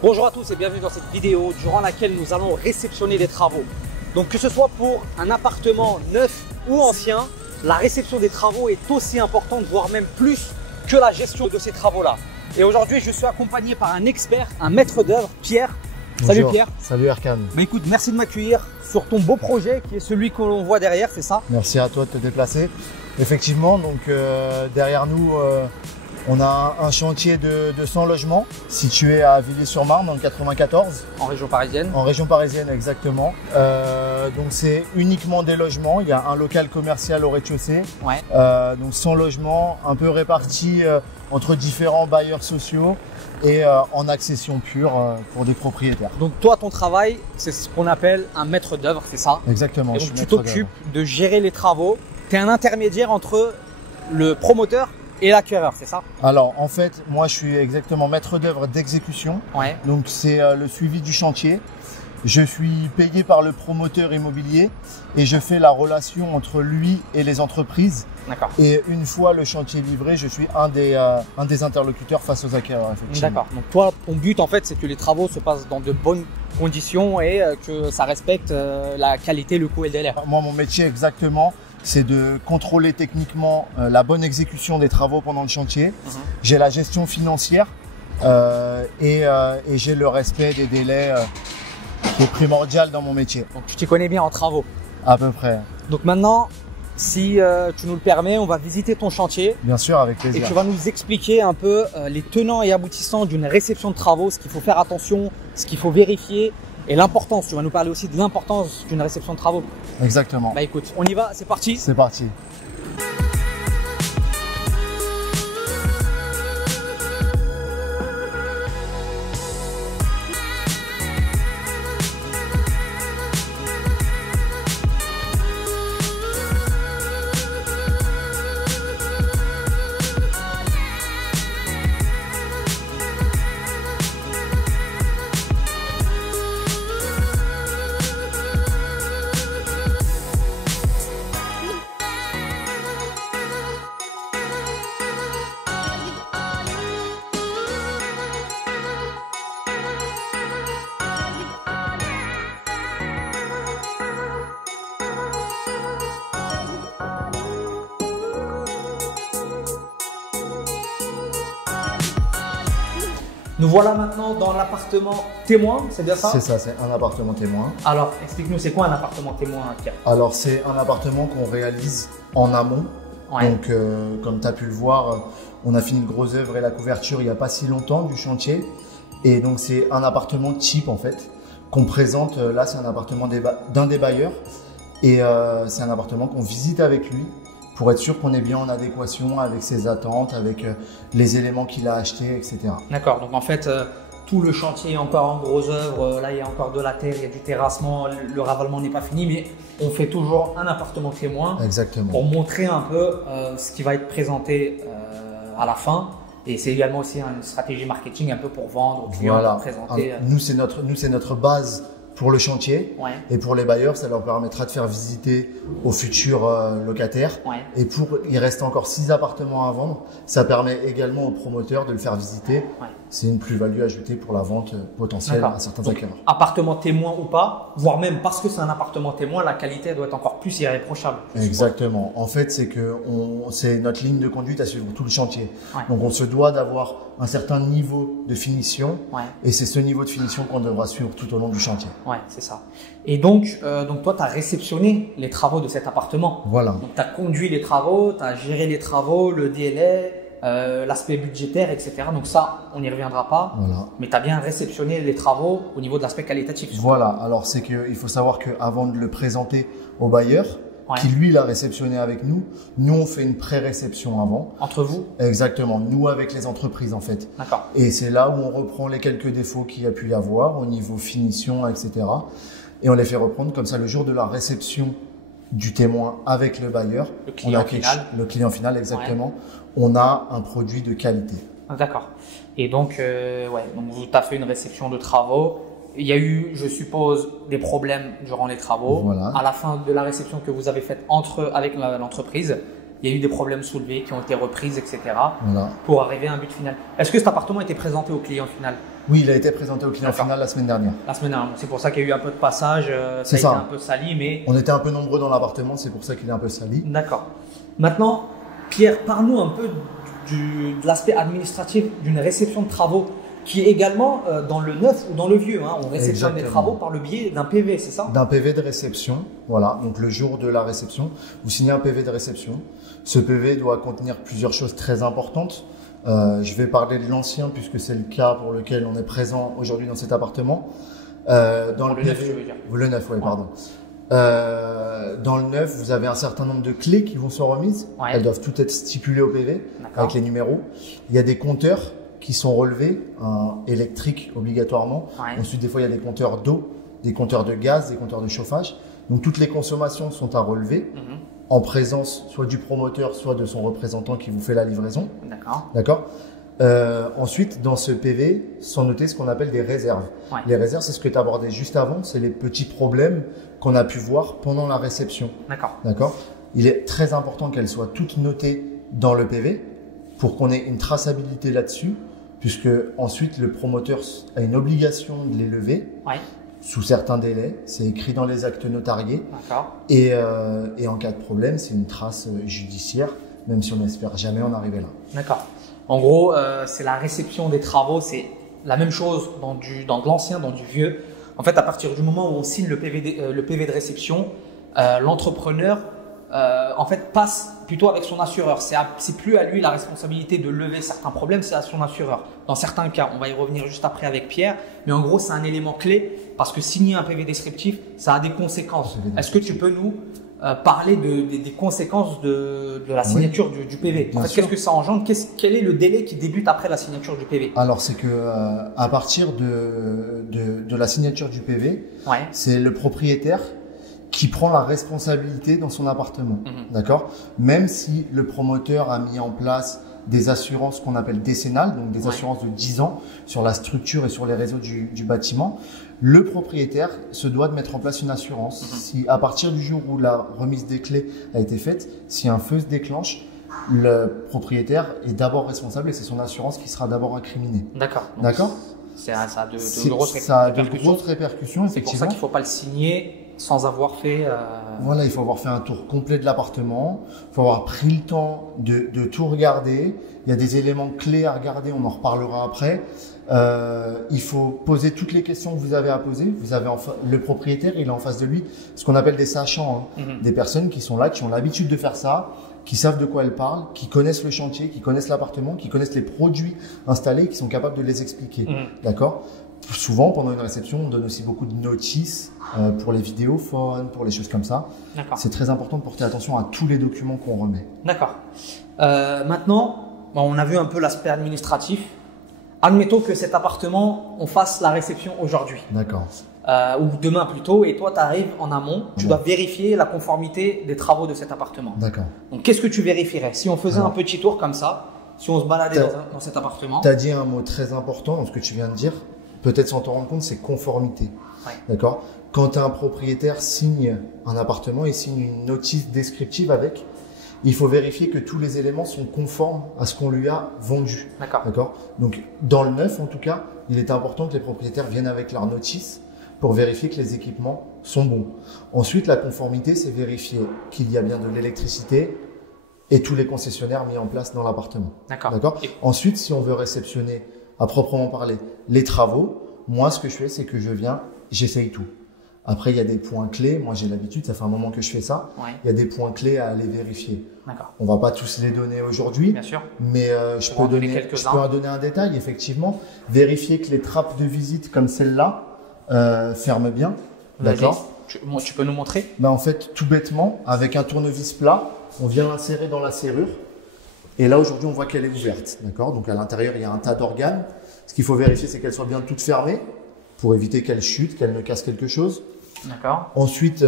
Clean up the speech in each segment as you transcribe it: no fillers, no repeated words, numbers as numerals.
Bonjour à tous et bienvenue dans cette vidéo durant laquelle nous allons réceptionner des travaux. Donc que ce soit pour un appartement neuf ou ancien, la réception des travaux est aussi importante, voire même plus que la gestion de ces travaux-là. Et aujourd'hui, je suis accompagné par un expert, un maître d'œuvre, Pierre. Bonjour. Salut Pierre. Salut Erkan. Bah écoute, merci de m'accueillir sur ton beau projet qui est celui que l'on voit derrière, c'est ça? Merci à toi de te déplacer. Effectivement, donc derrière nous, on a un chantier de 100 logements situé à Villiers-sur-Marne dans le 94. En région parisienne. En région parisienne, exactement. Donc c'est uniquement des logements. Il y a un local commercial au rez-de-chaussée. Ouais. Donc 100 logements un peu répartis entre différents bailleurs sociaux et en accession pure pour des propriétaires. Donc toi, ton travail, c'est ce qu'on appelle un maître d'œuvre, c'est ça? Exactement. Et donc tu t'occupes de gérer les travaux. Tu es un intermédiaire entre le promoteur et l'acquéreur, c'est ça? Alors en fait, moi je suis exactement maître d'œuvre d'exécution. Ouais. Donc c'est le suivi du chantier. Je suis payé par le promoteur immobilier et je fais la relation entre lui et les entreprises. D'accord. Et une fois le chantier livré, je suis un des interlocuteurs face aux acquéreurs, effectivement. D'accord. Donc toi, ton but en fait, c'est que les travaux se passent dans de bonnes conditions et que ça respecte la qualité, le coût et le délai. Moi, mon métier exactement, c'est de contrôler techniquement la bonne exécution des travaux pendant le chantier. J'ai la gestion financière et j'ai le respect des délais qui est primordial dans mon métier. Donc tu t'y connais bien en travaux. À peu près. Donc maintenant, si tu nous le permets, on va visiter ton chantier. Bien sûr, avec Et plaisir. tu vas nous expliquer un peu les tenants et aboutissants d'une réception de travaux, ce qu'il faut faire attention, ce qu'il faut vérifier et l'importance. Tu vas nous parler aussi de l'importance d'une réception de travaux. Exactement. Bah écoute, on y va, c'est parti. C'est parti. Nous voilà maintenant dans l'appartement témoin, c'est bien ça? C'est ça, c'est un appartement témoin. Alors, explique-nous, c'est quoi un appartement témoin, Pierre? Alors, c'est un appartement qu'on réalise en amont. Ouais. Donc, comme tu as pu le voir, on a fini le gros œuvre et la couverture il n'y a pas si longtemps du chantier. Et donc, c'est un appartement type en fait qu'on présente. Là, c'est un appartement d'un des bailleurs. Et c'est un appartement qu'on visite avec lui pour être sûr qu'on est bien en adéquation avec ses attentes, avec les éléments qu'il a achetés, etc. D'accord, donc en fait, tout le chantier est encore en gros œuvre. Là, il y a encore de la terre, il y a du terrassement, le ravalement n'est pas fini, mais on fait toujours un appartement témoin. Exactement. Pour montrer un peu ce qui va être présenté à la fin. Et c'est également aussi une stratégie marketing un peu pour vendre aux clients, Voilà. présenter. Nous, c'est notre base pour le chantier. Ouais. Et pour les bailleurs, ça leur permettra de faire visiter aux futurs locataires. Ouais. Et il reste encore 6 appartements à vendre. Ça permet également aux promoteurs de le faire visiter. Ouais. C'est une plus-value ajoutée pour la vente potentielle à certains Donc, acquéreurs. appartement témoin ou pas, voire même parce que c'est un appartement témoin, la qualité doit être encore plus irréprochable. Exactement. En fait, c'est notre ligne de conduite à suivre tout le chantier. Ouais. Donc, on se doit d'avoir un certain niveau de finition. Ouais. Et c'est ce niveau de finition qu'on devra suivre tout au long du chantier. Ouais, c'est ça. Et donc toi, tu as réceptionné les travaux de cet appartement. Voilà. Donc, tu as conduit les travaux, tu as géré les travaux, le délai, l'aspect budgétaire, etc. Donc ça, on n'y reviendra pas. Voilà. Mais tu as bien réceptionné les travaux au niveau de l'aspect qualitatif. surtout. Voilà. Alors, c'est qu'il faut savoir qu'avant de le présenter au bailleur, Ouais. qui lui l'a réceptionné avec nous, nous on fait une pré-réception avant. Entre vous? Exactement. Nous avec les entreprises en fait. D'accord. Et c'est là où on reprend les quelques défauts qu'il y a pu y avoir au niveau finition, etc. Et on les fait reprendre comme ça le jour de la réception du témoin avec le bailleur. Le client final. Le client final, exactement. On a un produit de qualité. D'accord. Et donc, donc tu as fait une réception de travaux. Il y a eu, je suppose, des problèmes durant les travaux. Voilà. À la fin de la réception que vous avez faite avec l'entreprise, il y a eu des problèmes soulevés qui ont été reprises, etc. Voilà. pour arriver à un but final. Est-ce que cet appartement a été présenté au client final? Oui, il a été présenté au client final la semaine dernière. La semaine dernière. C'est pour ça qu'il y a eu un peu de passage, ça a C'est été ça. un peu sali, mais… On était un peu nombreux dans l'appartement, c'est pour ça qu'il est un peu sali. D'accord. Maintenant, Pierre, parle-nous un peu de l'aspect administratif d'une réception de travaux qui est également dans le neuf ou dans le vieux. Hein. On réceptionne des travaux par le biais d'un PV, c'est ça? D'un PV de réception, voilà. Donc le jour de la réception, vous signez un PV de réception. Ce PV doit contenir plusieurs choses très importantes. Je vais parler de l'ancien puisque c'est le cas pour lequel on est présent aujourd'hui dans cet appartement. Dans le PV, neuf, je veux dire. Le neuf, oui, pardon. Dans le neuf, vous avez un certain nombre de clés qui vous sont remises. Ouais. Elles doivent toutes être stipulées au PV avec les numéros. Il y a des compteurs qui sont relevés, électriques obligatoirement. Ouais. Ensuite, des fois, il y a des compteurs d'eau, des compteurs de gaz, des compteurs de chauffage. Donc, toutes les consommations sont à relever en présence soit du promoteur, soit de son représentant qui vous fait la livraison. D'accord. D'accord. Ensuite, dans ce PV, sont notés ce qu'on appelle des réserves. Ouais. Les réserves, c'est ce que tu abordais juste avant, c'est les petits problèmes qu'on a pu voir pendant la réception. D'accord. D'accord. Il est très important qu'elles soient toutes notées dans le PV pour qu'on ait une traçabilité là-dessus, puisque ensuite le promoteur a une obligation de les lever Ouais. sous certains délais. C'est écrit dans les actes notariés. D'accord. Et en cas de problème, c'est une trace judiciaire, même si on n'espère jamais en arriver là. D'accord. En gros, c'est la réception des travaux, c'est la même chose dans de l'ancien, dans du vieux. En fait, à partir du moment où on signe le PV de réception, l'entrepreneur en fait passe plutôt avec son assureur. C'est plus à lui la responsabilité de lever certains problèmes, c'est à son assureur. Dans certains cas, on va y revenir juste après avec Pierre, mais en gros, c'est un élément clé parce que signer un PV descriptif, ça a des conséquences. Est-ce que tu peux nous parler des conséquences de la signature du PV? En fait, qu'est-ce que ça engendre? Quel est le délai qui débute après la signature du PV? Alors, c'est que à partir de la signature du PV, Ouais. c'est le propriétaire qui prend la responsabilité dans son appartement. D'accord? Même si le promoteur a mis en place des assurances qu'on appelle décennales, donc des assurances de 10 ans sur la structure et sur les réseaux du bâtiment, le propriétaire se doit de mettre en place une assurance. Si à partir du jour où la remise des clés a été faite, si un feu se déclenche, le propriétaire est d'abord responsable et c'est son assurance qui sera d'abord incriminée. D'accord. D'accord? Ça a de grosses Ça a de répercussions. grosses répercussions, C'est pour ça effectivement. qu'il ne faut pas le signer sans avoir fait… Voilà, il faut avoir fait un tour complet de l'appartement, il faut avoir pris le temps de tout regarder. Il y a des éléments clés à regarder, on en reparlera après. Il faut poser toutes les questions que vous avez à poser. Vous avez le propriétaire, il est en face de lui, ce qu'on appelle des sachants, des personnes qui sont là, qui ont l'habitude de faire ça, qui savent de quoi elles parlent, qui connaissent le chantier, qui connaissent l'appartement, qui connaissent les produits installés, qui sont capables de les expliquer. D'accord? Souvent, pendant une réception, on donne aussi beaucoup de notices pour les vidéophones, pour les choses comme ça. C'est très important de porter attention à tous les documents qu'on remet. D'accord. Maintenant, on a vu un peu l'aspect administratif. Admettons que cet appartement, on fasse la réception aujourd'hui. D'accord. Ou demain plutôt, et toi, tu arrives en amont, tu dois vérifier la conformité des travaux de cet appartement. D'accord. Donc, qu'est-ce que tu vérifierais? Si on faisait un petit tour comme ça, si on se baladait dans cet appartement… Tu as dit un mot très important dans ce que tu viens de dire, peut-être sans t'en rendre compte, c'est conformité. Ouais. D'accord? Quand un propriétaire signe un appartement, il signe une notice descriptive avec, il faut vérifier que tous les éléments sont conformes à ce qu'on lui a vendu. D'accord? Donc, dans le neuf, en tout cas, il est important que les propriétaires viennent avec leur notice pour vérifier que les équipements sont bons. Ensuite, la conformité, c'est vérifier qu'il y a bien de l'électricité et tous les concessionnaires mis en place dans l'appartement. D'accord? Ensuite, si on veut réceptionner, à proprement parler, les travaux, moi, ce que je fais, c'est que je viens, j'essaye tout. Après, il y a des points clés. Moi, j'ai l'habitude, ça fait un moment que je fais ça. Il y a des points clés à aller vérifier. On va pas tous les donner aujourd'hui, mais je peux en donner un détail, effectivement. Vérifier que les trappes de visite comme celle-là ferment bien. D'accord? Tu peux nous montrer? En fait, tout bêtement, avec un tournevis plat, on vient l'insérer dans la serrure. Et là, aujourd'hui, on voit qu'elle est ouverte. D'accord? Donc, à l'intérieur, il y a un tas d'organes. Ce qu'il faut vérifier, c'est qu'elles soient bien toutes fermées pour éviter qu'elles chutent, qu'elles ne cassent quelque chose. Ensuite,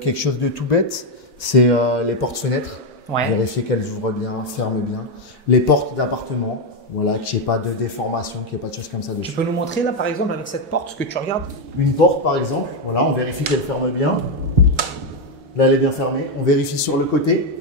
quelque chose de tout bête, c'est les portes-fenêtres. Vérifier qu'elles ouvrent bien, ferment bien. Les portes d'appartement, voilà, qu'il n'y ait pas de déformation, qu'il n'y ait pas de choses comme ça dessus. Tu peux nous montrer là, par exemple, avec cette porte, ce que tu regardes? Une porte, par exemple, voilà, on vérifie qu'elle ferme bien. Là, elle est bien fermée. On vérifie sur le côté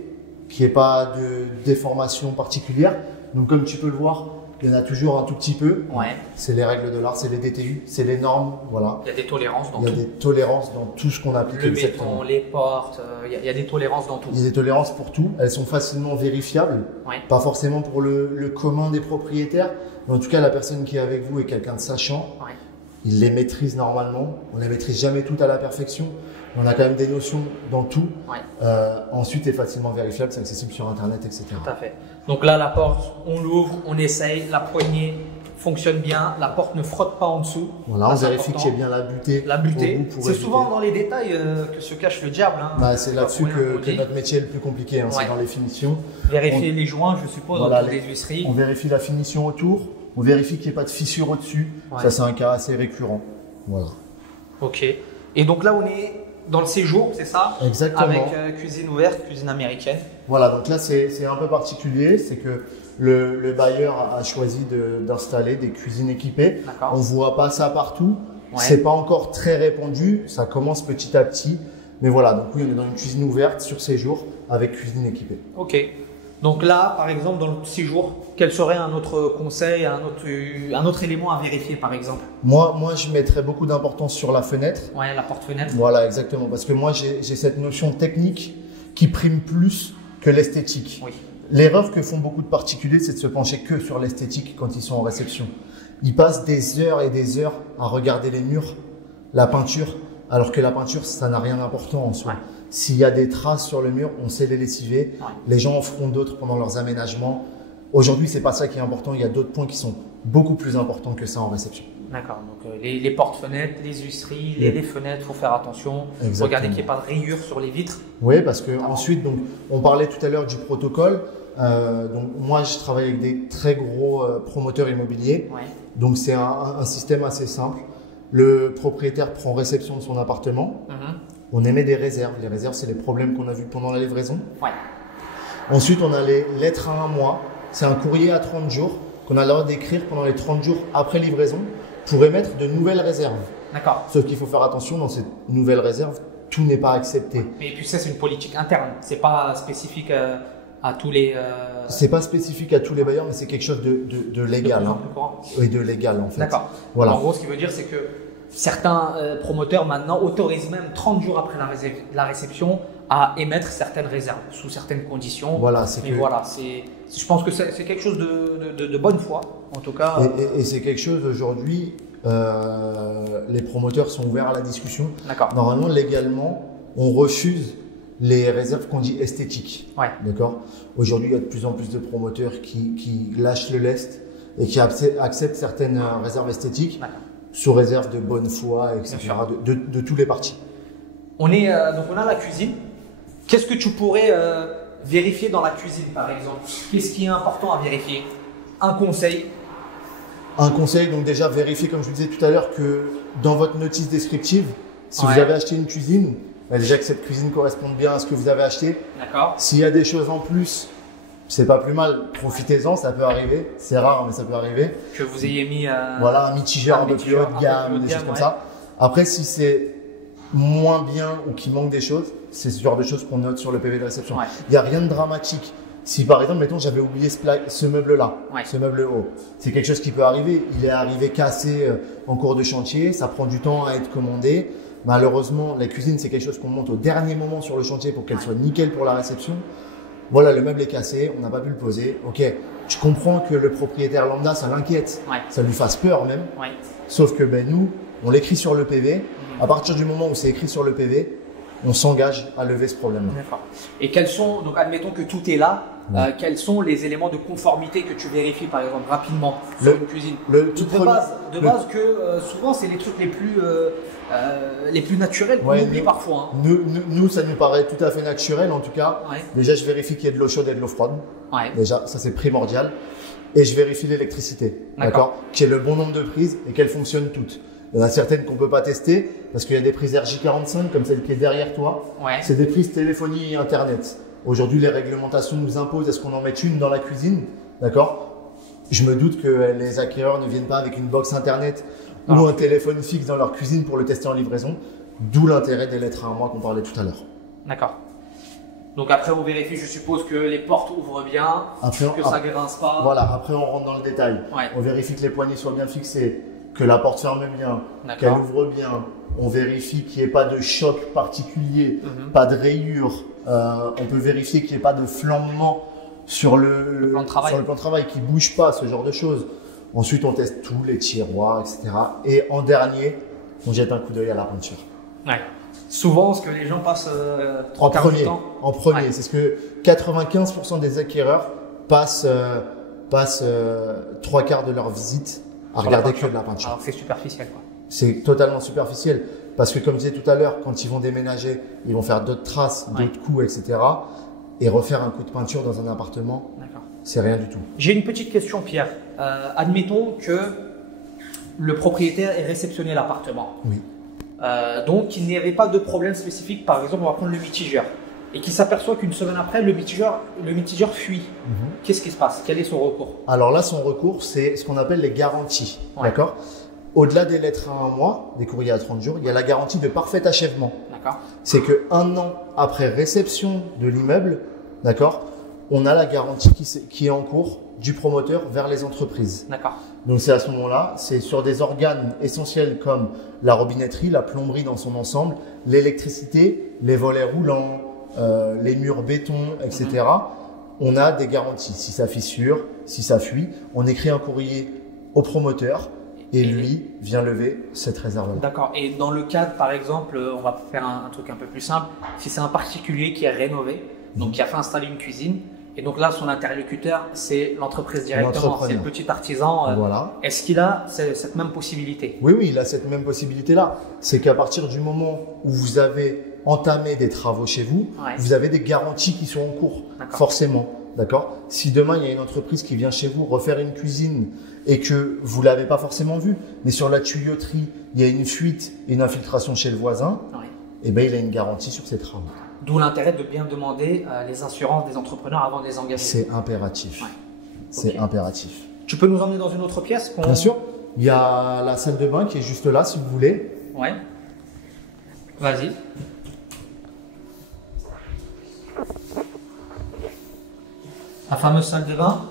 qu'il n'y ait pas de déformation particulière. Donc comme tu peux le voir, il y en a toujours un tout petit peu. Ouais. C'est les règles de l'art, c'est les DTU, c'est les normes, voilà. Il y a des tolérances dans tout. Il y a des tolérances dans tout ce qu'on applique. Le béton, les portes, il y a des tolérances dans tout. Il y a des tolérances pour tout. Elles sont facilement vérifiables. Ouais. Pas forcément pour le commun des propriétaires, mais en tout cas la personne qui est avec vous est quelqu'un de sachant. Ouais. Il les maîtrise normalement. On ne les maîtrise jamais toutes à la perfection. On a quand même des notions dans tout. Ouais. Ensuite, c'est facilement vérifiable, c'est accessible sur Internet, etc. Tout à fait. Donc là, la porte, on l'ouvre, on essaye, la poignée fonctionne bien, la porte ne frotte pas en dessous. Voilà, on vérifie qu'il y ait bien la butée. La butée, c'est souvent dans les détails que se cache le diable. Hein. Bah, c'est là-dessus que notre métier est le plus compliqué, hein, c'est dans les finitions. Vérifier les joints, je suppose, voilà, autour des huisseries. On vérifie la finition autour, on vérifie qu'il n'y ait pas de fissure au-dessus. Ouais. Ça, c'est un cas assez récurrent. Voilà. Ok. Et donc là, on est dans le séjour, c'est ça? Exactement. Avec cuisine ouverte, cuisine américaine. Voilà, donc là, c'est un peu particulier. C'est que le bailleur a choisi d'installer des cuisines équipées. On ne voit pas ça partout. Ouais. C'est pas encore très répandu. Ça commence petit à petit. Mais voilà, donc oui, on est dans une cuisine ouverte sur séjour avec cuisine équipée. Ok. Donc là, par exemple, dans le séjour, quel serait un autre conseil, un autre élément à vérifier, par exemple? Moi, je mettrais beaucoup d'importance sur la fenêtre. Ouais, la porte-fenêtre. Voilà, exactement. Parce que moi, j'ai cette notion technique qui prime plus que l'esthétique. Oui. L'erreur que font beaucoup de particuliers, c'est de se pencher que sur l'esthétique quand ils sont en réception. Ils passent des heures et des heures à regarder les murs, la peinture, alors que la peinture, ça n'a rien d'important en soi. Ouais. S'il y a des traces sur le mur, on sait les lessiver. Ouais. Les gens en feront d'autres pendant leurs aménagements. Aujourd'hui, c'est pas ça qui est important. Il y a d'autres points qui sont beaucoup plus importants que ça en réception. D'accord. Donc les portes-fenêtres, les huisseries, les fenêtres, il faut faire attention. Exactement. Regardez qu'il n'y ait pas de rayures sur les vitres. Oui, parce que ensuite, donc, on parlait tout à l'heure du protocole. Donc moi, je travaille avec des très gros promoteurs immobiliers. Ouais. Donc c'est un système assez simple. Le propriétaire prend réception de son appartement. On émet des réserves. Les réserves, c'est les problèmes qu'on a vus pendant la livraison. Ouais. Ensuite, on a les lettres à 1 mois. C'est un courrier à 30 jours qu'on a le droit d'écrire pendant les 30 jours après livraison pour émettre de nouvelles réserves. D'accord. Sauf qu'il faut faire attention, dans ces nouvelles réserves, tout n'est pas accepté. Mais puis ça, c'est une politique interne. C'est pas spécifique à tous les… C'est pas spécifique à tous les bailleurs, mais c'est quelque chose de légal. Oui, de légal en fait. D'accord. Voilà. En gros, ce qui veut dire, c'est que certains promoteurs maintenant autorisent même 30 jours après la réception à émettre certaines réserves sous certaines conditions. Voilà, je pense que c'est quelque chose de bonne foi, en tout cas. Et c'est quelque chose aujourd'hui, les promoteurs sont ouverts à la discussion. D'accord. Normalement, légalement, on refuse les réserves qu'on dit esthétiques. Ouais. D'accord. Aujourd'hui, il y a de plus en plus de promoteurs qui lâchent le lest et qui acceptent certaines réserves esthétiques sous réserve de bonne foi, etc. De tous les partis. Donc on a la cuisine. Qu'est-ce que tu pourrais vérifier dans la cuisine, par exemple? Qu'est-ce qui est important à vérifier? Un conseil? Un conseil, donc déjà vérifier, comme je vous disais tout à l'heure, que dans votre notice descriptive, si vous avez acheté une cuisine, déjà que cette cuisine corresponde bien à ce que vous avez acheté. D'accord. S'il y a des choses en plus, c'est pas plus mal, profitez-en, ça peut arriver. C'est rare, mais ça peut arriver. Que vous ayez mis voilà, un mitigeur un peu plus haut de gamme, des choses comme ça. Après, si c'est moins bien ou qu'il manque des choses, c'est ce genre de choses qu'on note sur le PV de réception. Il n'y a rien de dramatique. Si par exemple, mettons, j'avais oublié ce meuble-là, ce meuble haut, c'est quelque chose qui peut arriver. Il est arrivé cassé en cours de chantier, ça prend du temps à être commandé. Malheureusement, la cuisine, c'est quelque chose qu'on monte au dernier moment sur le chantier pour qu'elle soit nickel pour la réception. Voilà, le meuble est cassé, on n'a pas pu le poser. Ok, je comprends que le propriétaire lambda, ça l'inquiète, ça lui fasse peur même. Sauf que nous, on l'écrit sur le PV. À partir du moment où c'est écrit sur le PV, on s'engage à lever ce problème. D'accord. Et quels sont, donc admettons que tout est là, quels sont les éléments de conformité que tu vérifies par exemple rapidement sur une cuisine? De base que souvent c'est les trucs les plus naturels qu'on oublie parfois. Hein. Nous, ça nous paraît tout à fait naturel en tout cas. Déjà, je vérifie qu'il y ait de l'eau chaude et de l'eau froide. Déjà, ça c'est primordial. Et je vérifie l'électricité, d'accord, qu'il y ait le bon nombre de prises et qu'elles fonctionnent toutes. Il y en a certaines qu'on ne peut pas tester parce qu'il y a des prises RJ45 comme celle qui est derrière toi. C'est des prises téléphonie et Internet. Aujourd'hui, les réglementations nous imposent est-ce qu'on en met une dans la cuisine, d'accord? Je me doute que les acquéreurs ne viennent pas avec une box Internet ou un téléphone fixe dans leur cuisine pour le tester en livraison. D'où l'intérêt des lettres à 1 mois qu'on parlait tout à l'heure. D'accord. Donc après, on vérifie, je suppose, que les portes ouvrent bien, que ça ne grince pas. Voilà, après on rentre dans le détail. Ouais. On vérifie que les poignées soient bien fixées, que la porte ferme bien, qu'elle ouvre bien. On vérifie qu'il n'y ait pas de choc particulier, pas de rayures. On peut vérifier qu'il n'y ait pas de flambement sur le plan de travail, qui ne bouge pas, ce genre de choses. Ensuite, on teste tous les tiroirs, etc. Et en dernier, on jette un coup d'œil à la peinture. Ouais. Souvent, ce que les gens passent en premier, ouais. C'est ce que 95% des acquéreurs passent 3/4 de leur visite à regarder que de la peinture. Alors c'est superficiel, quoi. C'est totalement superficiel parce que comme je disais tout à l'heure, quand ils vont déménager, ils vont faire d'autres traces, d'autres coups, etc. Et refaire un coup de peinture dans un appartement, c'est rien du tout. J'ai une petite question, Pierre. Admettons que le propriétaire ait réceptionné l'appartement. Oui. Donc, il n'y avait pas de problème spécifique. Par exemple, on va prendre le mitigeur et qui s'aperçoit qu'une semaine après, le mitigeur fuit. Qu'est-ce qui se passe? Quel est son recours? Alors là, son recours, c'est ce qu'on appelle les garanties. D'accord. Au-delà des lettres à 1 mois, des courriers à 30 jours, il y a la garantie de parfait achèvement. C'est qu'un an après réception de l'immeuble, d'accord, on a la garantie qui est en cours du promoteur vers les entreprises. Donc c'est à ce moment-là, c'est sur des organes essentiels comme la robinetterie, la plomberie dans son ensemble, l'électricité, les volets roulants, les murs béton, etc. On a des garanties. Si ça fissure, si ça fuit, on écrit un courrier au promoteur et lui vient lever cette réserve-là. D'accord. Et dans le cadre, par exemple, on va faire un truc un peu plus simple. Si c'est un particulier qui est rénové, donc qui a fait installer une cuisine, et donc là, son interlocuteur, c'est l'entreprise directement, c'est le petit artisan. Voilà. Est-ce qu'il a cette même possibilité? Oui, il a cette même possibilité-là. C'est qu'à partir du moment où vous avez entamé des travaux chez vous, vous avez des garanties qui sont en cours, forcément. D'accord. Si demain, il y a une entreprise qui vient chez vous refaire une cuisine et que vous ne l'avez pas forcément vue, mais sur la tuyauterie, il y a une fuite et une infiltration chez le voisin, eh ben, il a une garantie sur ses travaux. D'où l'intérêt de bien demander les assurances des entrepreneurs avant de les engager. C'est impératif. C'est impératif. Tu peux nous emmener dans une autre pièce? Bien sûr. Il y a la salle de bain qui est juste là, si vous voulez. Ouais. Vas-y. La fameuse salle de bain.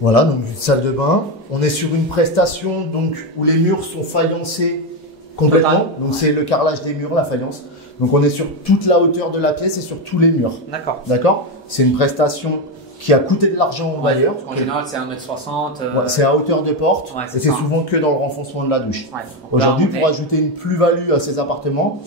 Voilà, donc une salle de bain. On est sur une prestation donc, où les murs sont faïencés complètement. Donc c'est le carrelage des murs, la faïence. Donc on est sur toute la hauteur de la pièce et sur tous les murs. D'accord. C'est une prestation qui a coûté de l'argent au bailleur. En général, c'est 1,60 m. C'est à hauteur de porte et c'est souvent que dans le renfoncement de la douche. Aujourd'hui, pour ajouter une plus-value à ces appartements,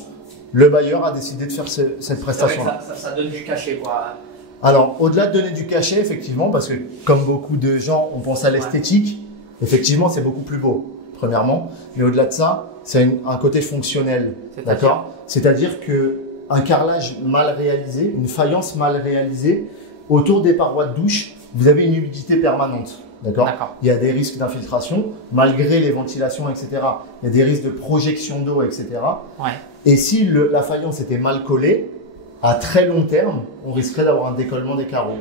le bailleur a décidé de faire cette prestation-là. Ça donne du cachet, quoi. Alors, au-delà de donner du cachet, effectivement, parce que comme beaucoup de gens, on pense à l'esthétique, effectivement, c'est beaucoup plus beau, premièrement. Mais au-delà de ça, c'est un côté fonctionnel. D'accord. C'est-à-dire qu'un carrelage mal réalisé, une faïence mal réalisée, autour des parois de douche, vous avez une humidité permanente. D'accord. Il y a des risques d'infiltration, malgré les ventilations, etc. Il y a des risques de projection d'eau, etc. Et si la faïence était mal collée, à très long terme, on risquerait d'avoir un décollement des carreaux.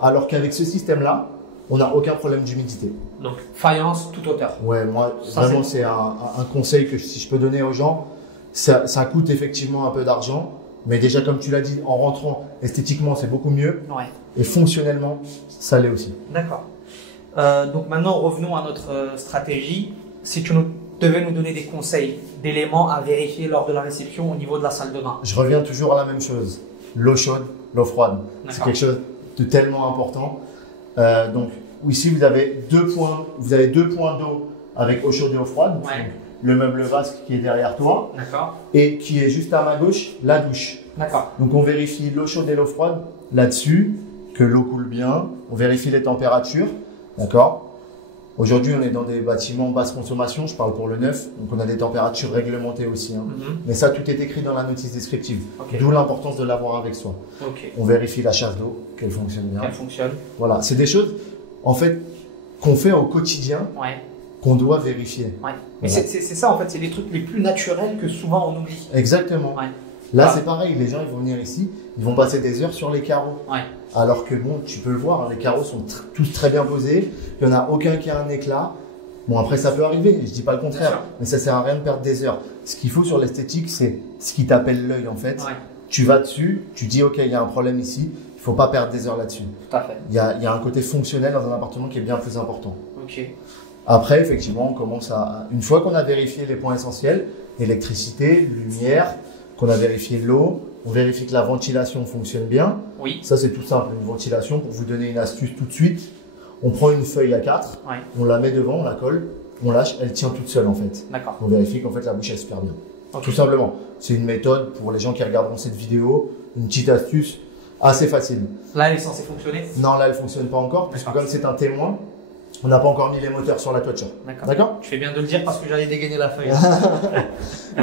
Alors qu'avec ce système-là, on n'a aucun problème d'humidité. Donc, faïence toute hauteur. Ouais, moi, vraiment, c'est un conseil que si je peux donner aux gens. Ça coûte effectivement un peu d'argent, mais déjà, comme tu l'as dit, en rentrant, esthétiquement, c'est beaucoup mieux. Et fonctionnellement, ça l'est aussi. D'accord. Donc maintenant, revenons à notre stratégie. Si tu devais nous donner des conseils, d'éléments à vérifier lors de la réception au niveau de la salle de bain. Je reviens toujours à la même chose. L'eau chaude, l'eau froide. C'est quelque chose de tellement important. Donc ici, vous avez deux points d'eau avec eau chaude et eau froide. Le meuble vasque qui est derrière toi. Et qui est juste à ma gauche, la douche. Donc on vérifie l'eau chaude et l'eau froide là-dessus, que l'eau coule bien. On vérifie les températures. D'accord. Aujourd'hui, on est dans des bâtiments basse consommation, je parle pour le neuf, donc on a des températures réglementées aussi. Mais ça, tout est écrit dans la notice descriptive, d'où l'importance de l'avoir avec soi. On vérifie la chasse d'eau, qu'elle fonctionne bien. Voilà, c'est des choses en fait qu'on fait au quotidien, qu'on doit vérifier. Mais c'est ça en fait, c'est les trucs les plus naturels que souvent on oublie. Exactement. Là, c'est pareil, les gens ils vont venir ici, ils vont passer des heures sur les carreaux. Alors que bon, tu peux le voir, hein, les carreaux sont tous très bien posés, il n'y en a aucun qui a un éclat. Bon, après, ça peut arriver, je ne dis pas le contraire, mais ça ne sert à rien de perdre des heures. Ce qu'il faut sur l'esthétique, c'est ce qui t'appelle l'œil en fait. tu vas dessus, tu dis ok, il y a un problème ici, il faut pas perdre des heures là-dessus. Tout à fait. Il y a un côté fonctionnel dans un appartement qui est bien plus important. Ok. Après, effectivement, on commence une fois qu'on a vérifié les points essentiels, électricité, lumière, qu'on a vérifié l'eau, on vérifie que la ventilation fonctionne bien. Oui. Ça, c'est tout simple, une ventilation. Pour vous donner une astuce tout de suite, on prend une feuille A4, Ouais. on la met devant, on la colle, on lâche, elle tient toute seule en fait. D'accord. On vérifie qu'en fait la bouche elle se perd bien. Ok. Tout simplement. C'est une méthode pour les gens qui regarderont cette vidéo, une petite astuce assez facile. Là, elle est censée fonctionner. Non, là elle fonctionne pas encore, puisque comme c'est un témoin, on n'a pas encore mis les moteurs sur la toiture. D'accord. Tu fais bien de le dire parce que j'allais dégainer la feuille.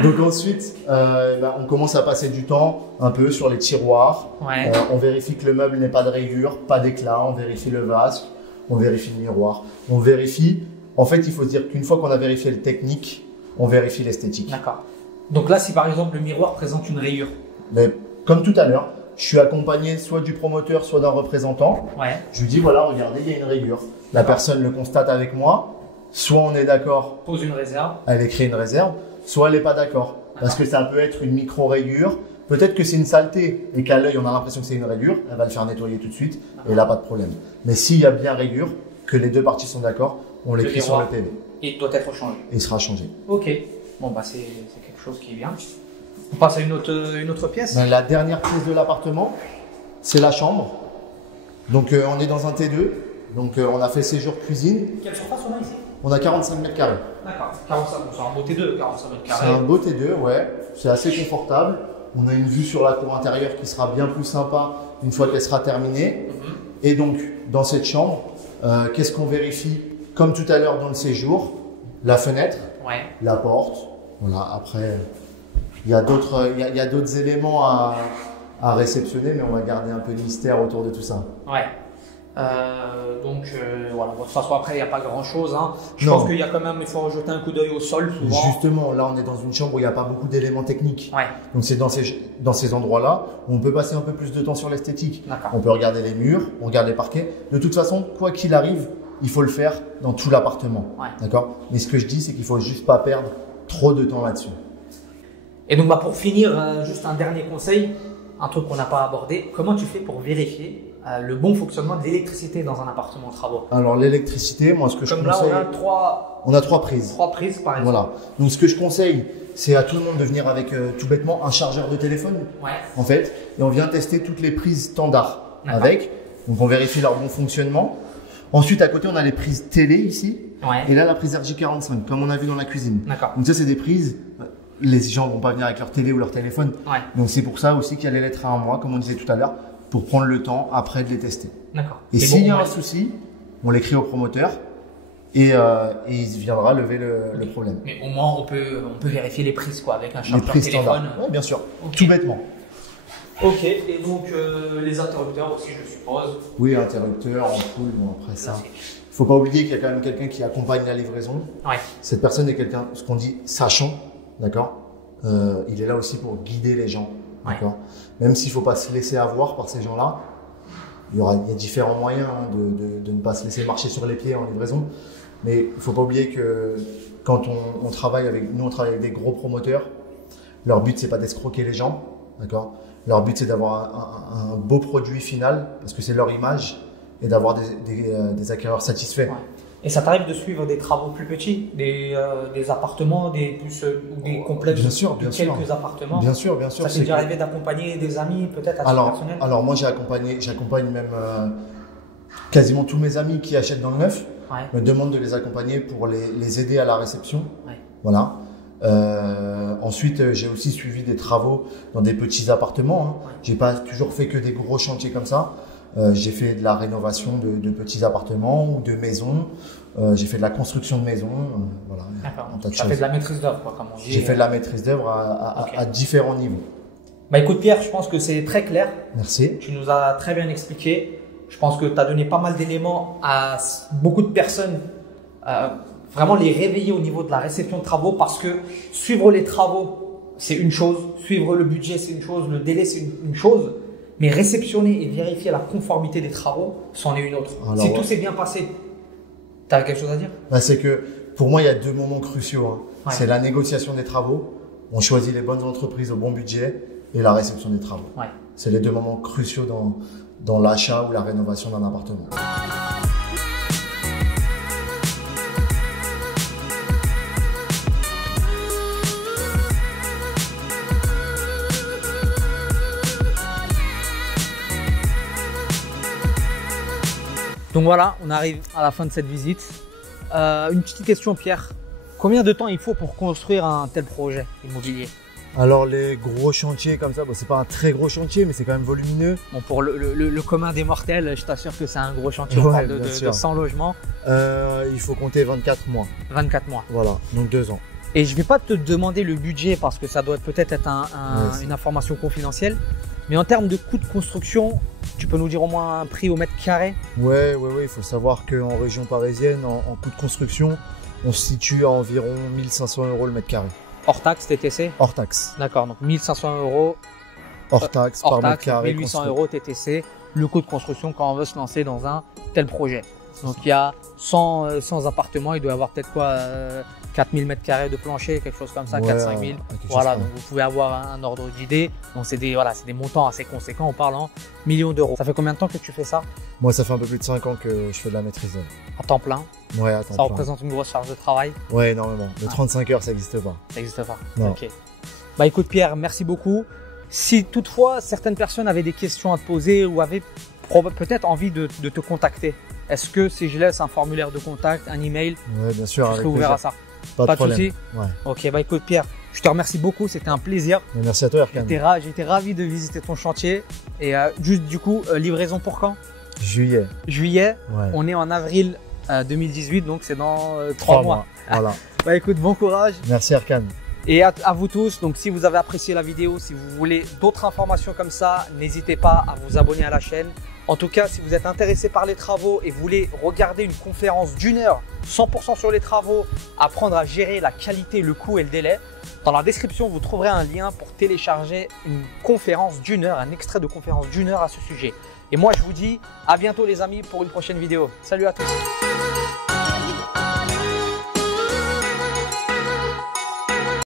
Donc ensuite, on commence à passer du temps un peu sur les tiroirs. Ouais. On vérifie que le meuble n'ait pas de rayures, pas d'éclat. On vérifie le vasque, on vérifie le miroir. On vérifie. En fait, il faut se dire qu'une fois qu'on a vérifié le technique, on vérifie l'esthétique. D'accord. Donc là, si par exemple le miroir présente une rayure. Mais comme tout à l'heure, je suis accompagné soit du promoteur, soit d'un représentant. Ouais. Je lui dis voilà, regardez, il y a une rayure. La personne le constate avec moi. Soit on est d'accord, Pose une réserve. elle écrit une réserve, soit elle n'est pas d'accord. Parce que ça peut être une micro-rayure. Peut-être que c'est une saleté et qu'à l'œil, on a l'impression que c'est une rayure. Elle va le faire nettoyer tout de suite et là, pas de problème. Mais s'il y a bien rayure, que les deux parties sont d'accord, on l'écrit sur le PV. Il doit être changé. Et il sera changé. Ok. Bon, bah c'est quelque chose qui est bien. On passe à une autre pièce. Ben, la dernière pièce de l'appartement, c'est la chambre. Donc, on est dans un T2. Donc, on a fait séjour cuisine. Quelle surface on a ici? On a 45 mètres carrés. D'accord. 45, c'est un beau T2, 45 mètres C'est carrés. un beau T2, ouais. C'est assez confortable. On a une vue sur la cour intérieure qui sera bien plus sympa une fois qu'elle sera terminée. Et donc, dans cette chambre, qu'est-ce qu'on vérifie? Comme tout à l'heure dans le séjour, la fenêtre, Ouais. la porte. Voilà, après, il y a d'autres éléments à réceptionner, mais on va garder un peu de mystère autour de tout ça. Ouais. Voilà. De toute façon, après, il n'y a pas grand chose. Hein. Je Non. pense qu'il y a quand même, il faut jeter un coup d'œil au sol souvent. Justement, là, on est dans une chambre où il n'y a pas beaucoup d'éléments techniques. Ouais. Donc, c'est dans ces endroits-là où on peut passer un peu plus de temps sur l'esthétique. D'accord. On peut regarder les murs, on regarde les parquets. De toute façon, quoi qu'il arrive, il faut le faire dans tout l'appartement. Ouais. D'accord? Mais ce que je dis, c'est qu'il faut juste pas perdre trop de temps là-dessus. Et donc, bah, pour finir, juste un dernier conseil, un truc qu'on n'a pas abordé. Comment tu fais pour vérifier le bon fonctionnement de l'électricité dans un appartement en travaux? Alors, l'électricité, moi, ce que je Comme là, conseille… on a trois prises. 3 prises par exemple. Voilà. Donc, ce que je conseille, c'est à tout le monde de venir avec tout bêtement un chargeur de téléphone, Ouais. en fait. Et on vient tester toutes les prises standards D'accord. avec. Donc, on vérifie leur bon fonctionnement. Ensuite, à côté, on a les prises télé ici. Ouais. Et là, la prise RJ45, comme on a vu dans la cuisine. D'accord. Donc ça, c'est des prises, les gens vont pas venir avec leur télé ou leur téléphone. Ouais. Donc c'est pour ça aussi qu'il y a les lettres à un mois, comme on disait tout à l'heure, pour prendre le temps après de les tester. D'accord. Et C'est s'il y a bon, un souci, on l'écrit au promoteur et il viendra lever le problème. Mais au moins, on peut vérifier les prises quoi, avec un Les chargeur prises téléphone. standards. Oui, bien sûr. Ok. Tout bêtement. Ok. Et donc, les interrupteurs aussi, je suppose. Oui, interrupteur, ampoule, bon après ça. Classique. Il faut pas oublier qu'il y a quand même quelqu'un qui accompagne la livraison. Ouais. Cette personne est quelqu'un, ce qu'on dit, sachant, d'accord. Il est là aussi pour guider les gens, Ouais. d'accord. Même s'il faut pas se laisser avoir par ces gens-là, il y a différents moyens de ne pas se laisser marcher sur les pieds en livraison. Mais il faut pas oublier que quand on travaille avec des gros promoteurs, leur but c'est pas d'escroquer les gens, d'accord. Leur but c'est d'avoir un beau produit final parce que c'est leur image et d'avoir des acquéreurs satisfaits. Ouais. Et ça t'arrive de suivre des travaux plus petits, des appartements, des complexes Bien sûr, de bien sûr. quelques appartements? Bien sûr, bien sûr. Ça t'est déjà arrivé d'accompagner des amis, peut-être à titre personnel? Alors moi j'accompagne même quasiment tous mes amis qui achètent dans le neuf. Ouais. Me demandent de les accompagner pour les aider à la réception. Ouais. Voilà. Ensuite, j'ai aussi suivi des travaux dans des petits appartements. Hein. Ouais. J'ai pas toujours fait que des gros chantiers comme ça. J'ai fait de la rénovation de petits appartements ou de maisons. J'ai fait de la construction de maisons. Voilà. D'accord. Un tas de Tu as fait choses. de la maîtrise d'œuvre, quoi, comme on dit. J'ai fait de la maîtrise d'œuvre Ok. à différents niveaux. Bah écoute Pierre, je pense que c'est très clair. Merci. Tu nous as très bien expliqué. Je pense que tu as donné pas mal d'éléments à beaucoup de personnes. Vraiment les réveiller au niveau de la réception de travaux parce que suivre les travaux, c'est une chose. Suivre le budget, c'est une chose. Le délai, c'est une chose. Mais réceptionner et vérifier la conformité des travaux, c'en est une autre. Alors, si ouais. tout s'est bien passé, tu as quelque chose à dire? Bah, c'est que pour moi, il y a deux moments cruciaux. Hein. Ouais. C'est la négociation des travaux. On choisit les bonnes entreprises au bon budget et la réception des travaux. Ouais. C'est les deux moments cruciaux dans l'achat ou la rénovation d'un appartement. Donc voilà, on arrive à la fin de cette visite. Une petite question, Pierre. Combien de temps il faut pour construire un tel projet immobilier? Alors les gros chantiers comme ça, bon, c'est pas un très gros chantier, mais c'est quand même volumineux. Bon, pour le commun des mortels, je t'assure que c'est un gros chantier. Ouais, On parle bien de sûr. 100 logements. Il faut compter 24 mois. 24 mois. Voilà, donc 2 ans. Et je vais pas te demander le budget parce que ça doit peut-être être Ouais, une information confidentielle. Mais en termes de coût de construction, tu peux nous dire au moins un prix au mètre carré? Ouais, il faut savoir qu'en région parisienne, en coût de construction, on se situe à environ 1500 € le mètre carré. Hors taxe, TTC? Hors taxe. D'accord, donc 1500 €. Hors taxe, Hors par mètre taxe, carré. 1800 construit. € TTC, le coût de construction quand on veut se lancer dans un tel projet. Donc il y a 100 appartements, il doit y avoir peut-être quoi 4000 m² de plancher, quelque chose comme ça, Ouais, 4-5 000. quelque chose Voilà, comme donc vous pouvez avoir un ordre d'idée. Donc c'est des montants assez conséquents, on parle en millions d'euros. Ça fait combien de temps que tu fais ça? Moi, ça fait un peu plus de 5 ans que je fais de la maîtrise d'œuvre. À temps plein? Ouais, attends. Ça représente une grosse charge de travail? Ouais, énormément. Mais 35 heures, ça n'existe pas. Ça n'existe pas. Non. Ok. Bah écoute Pierre, merci beaucoup. Si toutefois certaines personnes avaient des questions à te poser ou avaient peut-être envie de te contacter, est-ce que si je laisse un formulaire de contact, un email, Ouais, bien sûr, tu avec serais ouvert plaisir. à ça? Pas de Pas de problème. souci. Ouais. Ok, bah écoute Pierre, je te remercie beaucoup, c'était un plaisir. Mais merci à toi, Erkan. J'étais ravi de visiter ton chantier. Et juste du coup, livraison pour quand? Juillet. Juillet, Ouais. on est en avril 2018, donc c'est dans 3 3 mois. Voilà. Bah écoute, bon courage. Merci, Erkan. Et à vous tous, donc si vous avez apprécié la vidéo, si vous voulez d'autres informations comme ça, n'hésitez pas à vous abonner à la chaîne. En tout cas, si vous êtes intéressé par les travaux et voulez regarder une conférence d'1 heure, 100% sur les travaux, apprendre à gérer la qualité, le coût et le délai, dans la description, vous trouverez un lien pour télécharger une conférence d'1 heure, un extrait de conférence d'1 heure à ce sujet. Et moi, je vous dis à bientôt les amis pour une prochaine vidéo. Salut à tous.